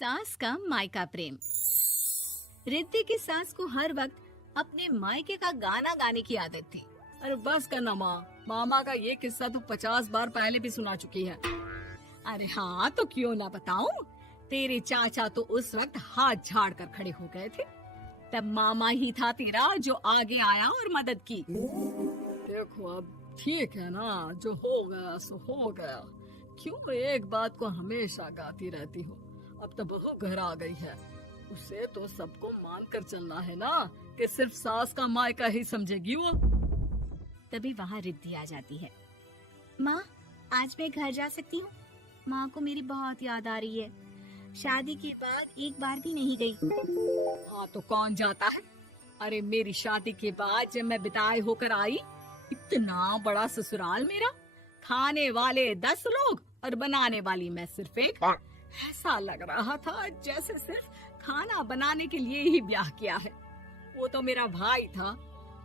सास का मायका प्रेम। रिद्धि की सास को हर वक्त अपने मायके का गाना गाने की आदत थी। अरे बस करना माँ, मामा का ये किस्सा तो 50 बार पहले भी सुना चुकी है। अरे हाँ, तो क्यों ना बताऊं। तेरे चाचा तो उस वक्त हाथ झाड़ कर खड़े हो गए थे। तब मामा ही था तेरा जो आगे आया और मदद की। देखो अब ठीक है ना, जो हो गया सो हो गया। क्यों एक बात को हमेशा गाती रहती हो। अब तो बहू घर आ गई है, उसे तो सबको मान कर चलना है ना कि सिर्फ सास का मायका ही समझेगी वो। तभी वहाँ रिद्धि आ जाती है। माँ, आज मैं घर जा सकती हूँ? माँ को मेरी बहुत याद आ रही है। शादी के बाद एक बार भी नहीं गई। हाँ तो कौन जाता है। अरे मेरी शादी के बाद जब मैं विदाई होकर आई, इतना बड़ा ससुराल मेरा, खाने वाले 10 लोग और बनाने वाली मैं सिर्फ एक। ऐसा लग रहा था जैसे सिर्फ खाना बनाने के लिए ही ब्याह किया है। वो तो मेरा भाई था,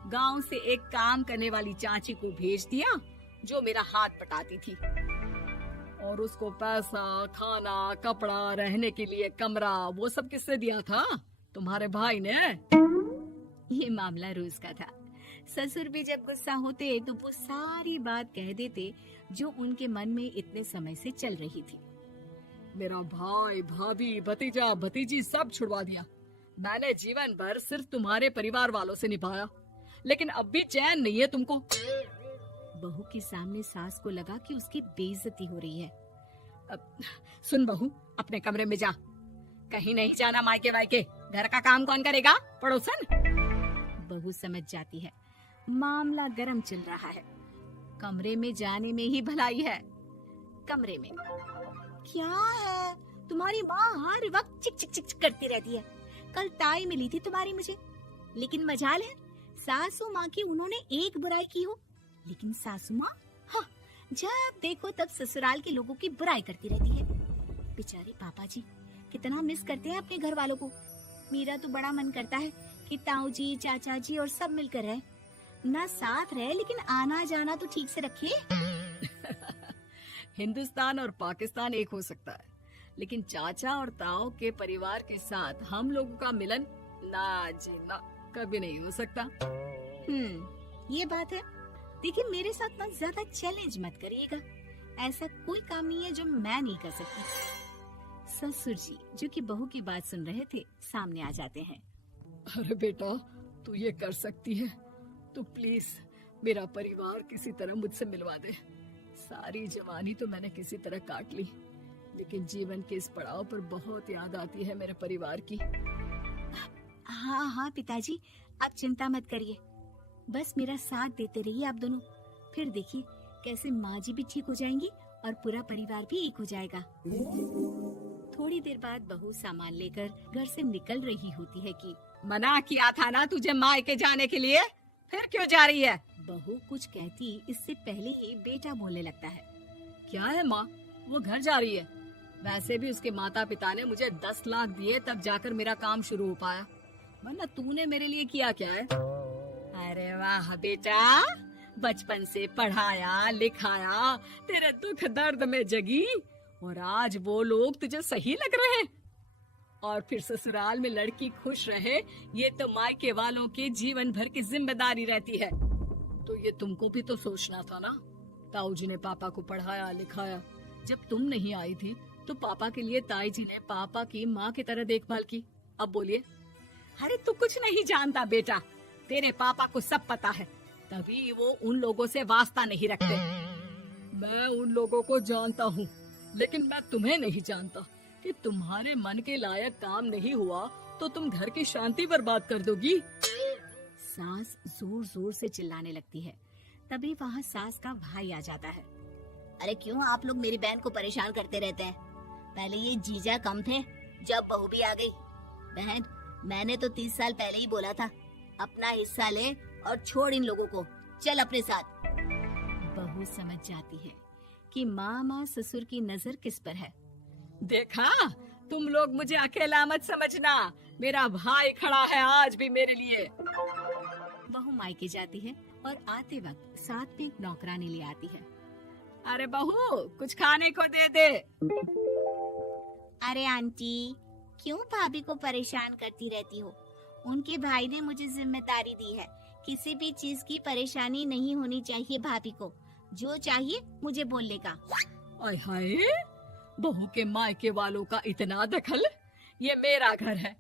गांव से एक काम करने वाली चाची को भेज दिया जो मेरा हाथ पटाती थी, और उसको पैसा, खाना, कपड़ा, रहने के लिए कमरा, वो सब किसने दिया था? तुम्हारे भाई ने। ये मामला रोज का था। ससुर भी जब गुस्सा होते तो वो सारी बात कह देते जो उनके मन में इतने समय से चल रही थी। मेरा भाई, भाभी, भतीजा, भतीजी सब छुड़वा दिया। मैंने जीवन भर सिर्फ तुम्हारे परिवार वालों से निभाया, लेकिन अब भी चैन नहीं है तुमको। बहू के सामने सास को लगा कि उसकी बेइज्जती हो रही है। अब सुन बहू, अपने कमरे में जा, कहीं नहीं जाना मायके वायके। घर का काम कौन करेगा? पड़ोसन। बहू समझ जाती है मामला गर्म चल रहा है। कमरे में जाने में ही भलाई है। कमरे में क्या है? तुम्हारी माँ हर वक्त चिक चिक चिक करती रहती है। कल ताई मिली थी तुम्हारी मुझे, लेकिन मजाल है सासू माँ की उन्होंने एक बुराई की हो, लेकिन सासू माँ हाँ, जब देखो तब ससुराल के लोगों की बुराई करती रहती है। बेचारे पापा जी कितना मिस करते हैं अपने घर वालों को। मेरा तो बड़ा मन करता है कि ताऊ जी, चाचा जी और सब मिलकर रहे, ना साथ रहे लेकिन आना जाना तो ठीक से रखे। हिंदुस्तान और पाकिस्तान एक हो सकता है, लेकिन चाचा और ताऊ के परिवार के साथ हम लोगों का मिलन ना जी ना कभी नहीं हो सकता। ये बात है। देखिए, मेरे साथ ना ज्यादा चैलेंज मत करिएगा। ऐसा कोई काम नहीं है जो मैं नहीं कर सकती। ससुर जी जो कि बहू की बात सुन रहे थे, सामने आ जाते हैं। अरे बेटा, तू ये कर सकती है तो प्लीज मेरा परिवार किसी तरह मुझसे मिलवा दे। सारी जवानी तो मैंने किसी तरह काट ली, लेकिन जीवन के इस पड़ाव पर बहुत याद आती है मेरे परिवार की। हाँ हाँ पिताजी, आप चिंता मत करिए, बस मेरा साथ देते रहिए आप दोनों। फिर देखिए कैसे माँ जी भी ठीक हो जाएंगी और पूरा परिवार भी एक हो जाएगा। थोड़ी देर बाद बहू सामान लेकर घर से निकल रही होती है कि मना किया था ना तुझे मायके जाने के लिए, फिर क्यों जा रही है? बहू कुछ कहती इससे पहले ही बेटा बोलने लगता है। क्या है माँ, वो घर जा रही है। वैसे भी उसके माता पिता ने मुझे 10 लाख दिए तब जाकर मेरा काम शुरू हो पाया, वरना तूने मेरे लिए किया क्या है? अरे वाह बेटा, बचपन से पढ़ाया लिखाया, तेरे दुख दर्द में जगी, और आज वो लोग तुझे सही लग रहे हैं। और फिर ससुराल में लड़की खुश रहे, ये तो मायके वालों की जीवन भर की जिम्मेदारी रहती है। तो ये तुमको भी तो सोचना था ना। ताऊ जी ने पापा को पढ़ाया लिखाया, जब तुम नहीं आई थी तो पापा के लिए ताई जी ने पापा की माँ की तरह देखभाल की। अब बोलिए। अरे तू कुछ नहीं जानता बेटा, तेरे पापा को सब पता है, तभी वो उन लोगों से वास्ता नहीं रखते। मैं उन लोगों को जानता हूँ, लेकिन मैं तुम्हें नहीं जानता कि तुम्हारे मन के लायक काम नहीं हुआ तो तुम घर की शांति बर्बाद कर दोगी। सास जोर जोर से चिल्लाने लगती है। तभी वहाँ सास का भाई आ जाता है। अरे क्यों आप लोग मेरी बहन को परेशान करते रहते हैं? पहले ये जीजा कम थे, जब बहू भी आ गई। बहन, मैंने तो 30 साल पहले ही बोला था, अपना हिस्सा ले और छोड़ इन लोगों को, चल अपने साथ। बहू समझ जाती है कि मामा ससुर की नजर किस पर है। देखा, तुम लोग मुझे अकेला मत समझना, मेरा भाई खड़ा है आज भी मेरे लिए। बहू मायके जाती है और आते वक्त साथ में एक नौकरानी ले आती है। अरे बहू, कुछ खाने को दे दे। अरे आंटी, क्यों भाभी को परेशान करती रहती हो? उनके भाई ने मुझे जिम्मेदारी दी है। किसी भी चीज की परेशानी नहीं होनी चाहिए भाभी को। जो चाहिए मुझे बोलने का। आय हाय, बहू के मायके वालों का इतना दखल। ये मेरा घर है,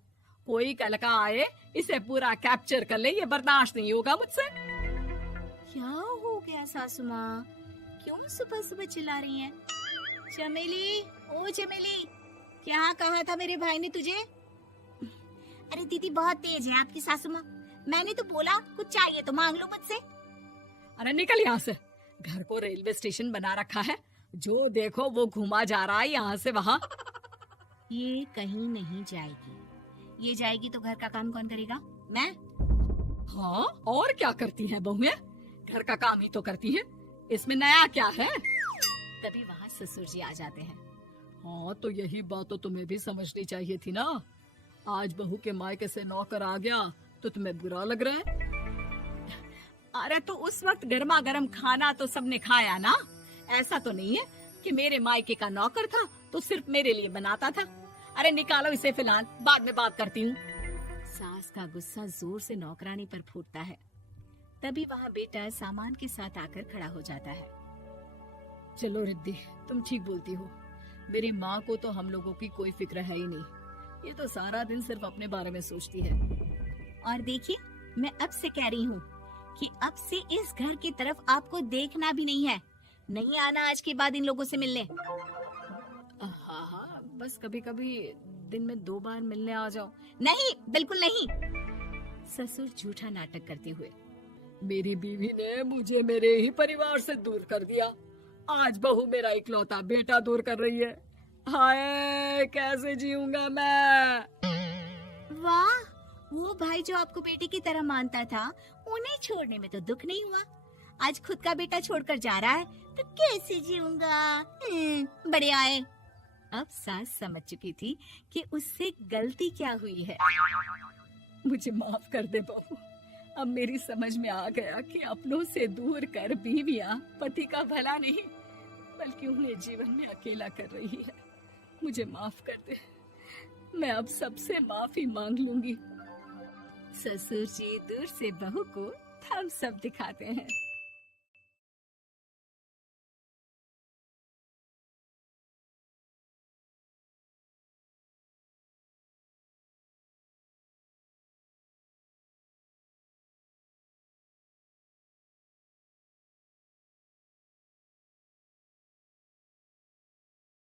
कोई कल का आए इसे पूरा कैप्चर कर ले, ये बर्दाश्त नहीं होगा मुझसे। क्या हो गया सासू माँ? क्यों सुबह सुबह चिल्ला रही हैं? चमेली, ओ चमेली, क्या कहा था मेरे भाई ने तुझे? अरे दीदी बहुत तेज है आपकी सासू माँ। मैंने तो बोला कुछ चाहिए तो मांग लो मुझसे। अरे निकल यहाँ से, घर को रेलवे स्टेशन बना रखा है, जो देखो वो घुमा जा रहा है यहाँ से वहाँ। ये कहीं नहीं जाएगी। ये जाएगी तो घर का काम कौन करेगा? मैं। हाँ, और क्या करती है बहुएं? घर का काम ही तो करती है, इसमें नया क्या है? तभी वहाँ ससुर जी आ जाते हैं। हाँ, तो यही बात तो तुम्हें भी समझनी चाहिए थी ना। आज बहू के मायके से नौकर आ गया तो तुम्हें बुरा लग रहा है? अरे तो उस वक्त गर्मा गर्म खाना तो सबने खाया ना। ऐसा तो नहीं है कि मेरे मायके का नौकर था तो सिर्फ मेरे लिए बनाता था। अरे निकालो इसे, फिलहाल बाद में बात करती हूँ। सास का गुस्सा जोर से नौकरानी पर फूटता है। तभी वहाँ बेटा सामान के साथ आकर खड़ा हो जाता है। चलो रिद्धि, तुम ठीक बोलती हो। मेरी माँ को तो हम लोगों की कोई फिक्र है ही नहीं, ये तो सारा दिन सिर्फ अपने बारे में सोचती है। और देखिए, मैं अब से कह रही हूँ कि अब से इस घर की तरफ आपको देखना भी नहीं है। नहीं आना आज के बाद इन लोगों से मिलने। हाँ हाँ, बस कभी कभी दिन में 2 बार मिलने आ जाओ। नहीं, बिल्कुल नहीं। ससुर झूठा नाटक करते हुए। मेरी बीवी ने मुझे मेरे ही परिवार से दूर कर दिया, आज बहू मेरा इकलौता बेटा दूर कर रही है। हाय, कैसे जीऊंगा मैं? वाह, वो भाई जो आपको बेटे की तरह मानता था, उन्हें छोड़ने में तो दुख नहीं हुआ। आज खुद का बेटा छोड़कर जा रहा है तो कैसे जीऊंगा? बड़े आए। अब सास समझ चुकी थी कि उससे गलती क्या हुई है। मुझे माफ कर दे बहू, अब मेरी समझ में आ गया कि अपनों से दूर कर बीवियां पति का भला नहीं बल्कि उन्हें जीवन में अकेला कर रही है। मुझे माफ कर दे, मैं अब सबसे माफी मांग लूंगी। ससुर जी दूर से बहू को थम्स अप दिखाते हैं।